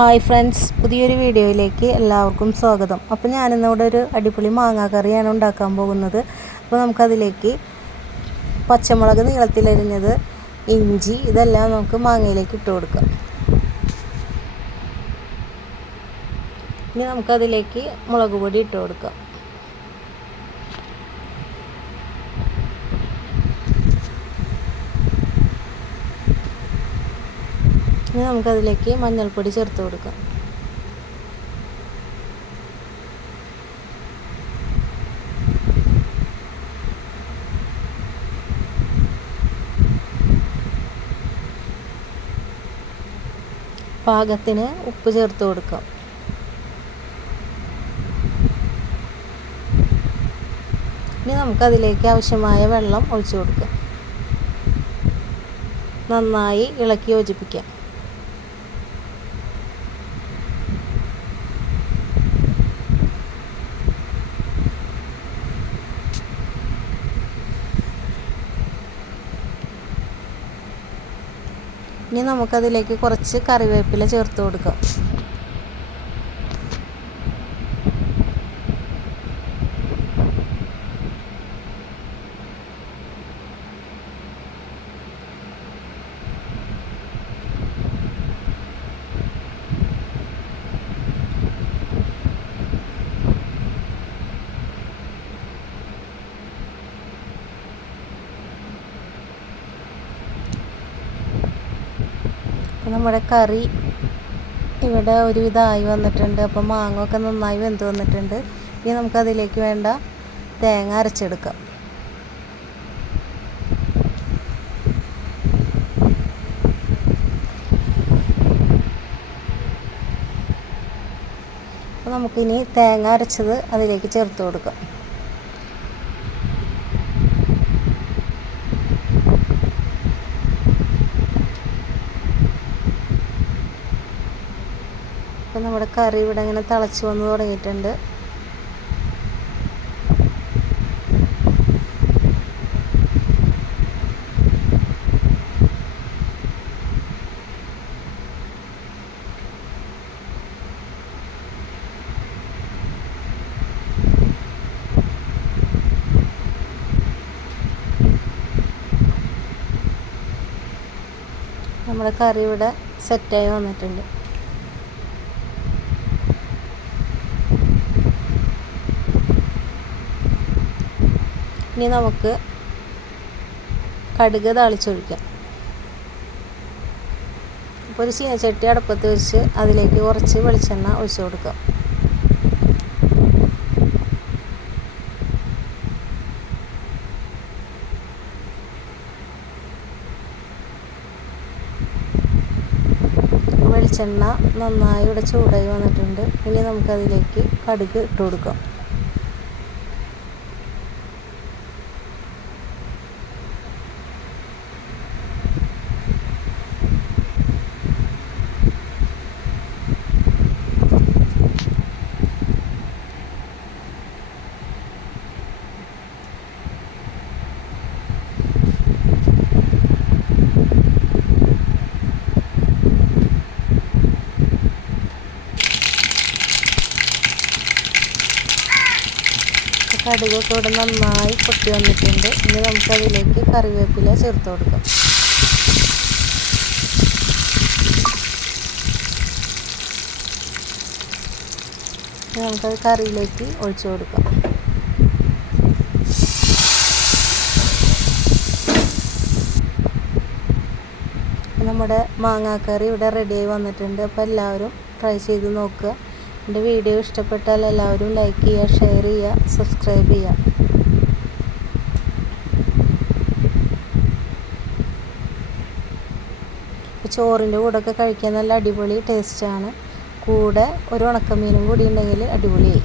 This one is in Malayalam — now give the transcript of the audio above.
ഹായ് ഫ്രണ്ട്സ് പുതിയൊരു വീഡിയോയിലേക്ക് എല്ലാവർക്കും സ്വാഗതം. അപ്പോൾ ഞാനിന്നിവിടെ ഒരു അടിപൊളി മാങ്ങാ കറിയാണ് ഉണ്ടാക്കാൻ പോകുന്നത്. അപ്പോൾ നമുക്കതിലേക്ക് പച്ചമുളക് നീളത്തിലരിഞ്ഞത് ഇഞ്ചി ഇതെല്ലാം നമുക്ക് മാങ്ങയിലേക്ക് ഇട്ട് കൊടുക്കാം. ഇനി നമുക്കതിലേക്ക് മുളക് പൊടി ഇട്ട് കൊടുക്കാം. ഇനി നമുക്കതിലേക്ക് മഞ്ഞൾപ്പൊടി ചേർത്ത് കൊടുക്കാം. പാകത്തിന് ഉപ്പ് ചേർത്ത് കൊടുക്കാം. ഇനി നമുക്കതിലേക്ക് ആവശ്യമായ വെള്ളം ഒഴിച്ചു കൊടുക്കാം. നന്നായി ഇളക്കി യോജിപ്പിക്കാം. ഇനി നമുക്കതിലേക്ക് കുറച്ച് കറിവേപ്പില ചേർത്ത് കൊടുക്കാം. നമ്മുടെ കറി ഇവിടെ ഒരുവിധമായി വന്നിട്ടുണ്ട്. അപ്പം മാങ്ങൊക്കെ നന്നായി വെന്ത് വന്നിട്ടുണ്ട്. ഇനി നമുക്കതിലേക്ക് വേണ്ട തേങ്ങ അരച്ചെടുക്കാം. അപ്പോൾ നമുക്കിനി തേങ്ങ അരച്ചത് അതിലേക്ക് ചേർത്ത് കൊടുക്കാം. അപ്പം നമ്മുടെ കറി ഇവിടെ ഇങ്ങനെ തിളച്ച് വന്ന് തുടങ്ങിയിട്ടുണ്ട്. നമ്മുടെ കറി ഇവിടെ സെറ്റായി വന്നിട്ടുണ്ട്. ഇനി നമുക്ക് കടുക് താളിച്ചൊഴിക്കാം. അപ്പോൾ ഒരു ചീനച്ചട്ടി അടുപ്പത്ത് വെച്ച് അതിലേക്ക് കുറച്ച് വെളിച്ചെണ്ണ ഒഴിച്ചു കൊടുക്കാം. വെളിച്ചെണ്ണ നന്നായി ഇവിടെ ചൂടായി വന്നിട്ടുണ്ട്. ഇനി നമുക്കതിലേക്ക് കടുക് ഇട്ട് കൊടുക്കാം. കടുകൊക്കെ ഇവിടെ നന്നായി പൊട്ടി വന്നിട്ടുണ്ട്. ഇനി നമുക്കതിലേക്ക് കറിവേപ്പില ചേർത്ത് കൊടുക്കാം. നമുക്കത് കറിയിലേക്ക് ഒഴിച്ചു കൊടുക്കാം. നമ്മുടെ മാങ്ങാക്കറി ഇവിടെ റെഡിയായി വന്നിട്ടുണ്ട്. അപ്പോൾ എല്ലാവരും ട്രൈ ചെയ്ത് നോക്കുക. എന്റെ വീഡിയോ ഇഷ്ടപ്പെട്ടാൽ എല്ലാവരും ലൈക്ക് ചെയ്യുക ഷെയർ ചെയ്യുക സബ്സ്ക്രൈബ് ചെയ്യുക. ചോറിന്റെ കൂടെയൊക്കെ കഴിക്കാൻ നല്ല അടിപൊളി ടേസ്റ്റാണ് കൂടെ ഒരു ഉണക്കമീനും കൂടി ഉണ്ടെങ്കിൽ അടിപൊളിയായി.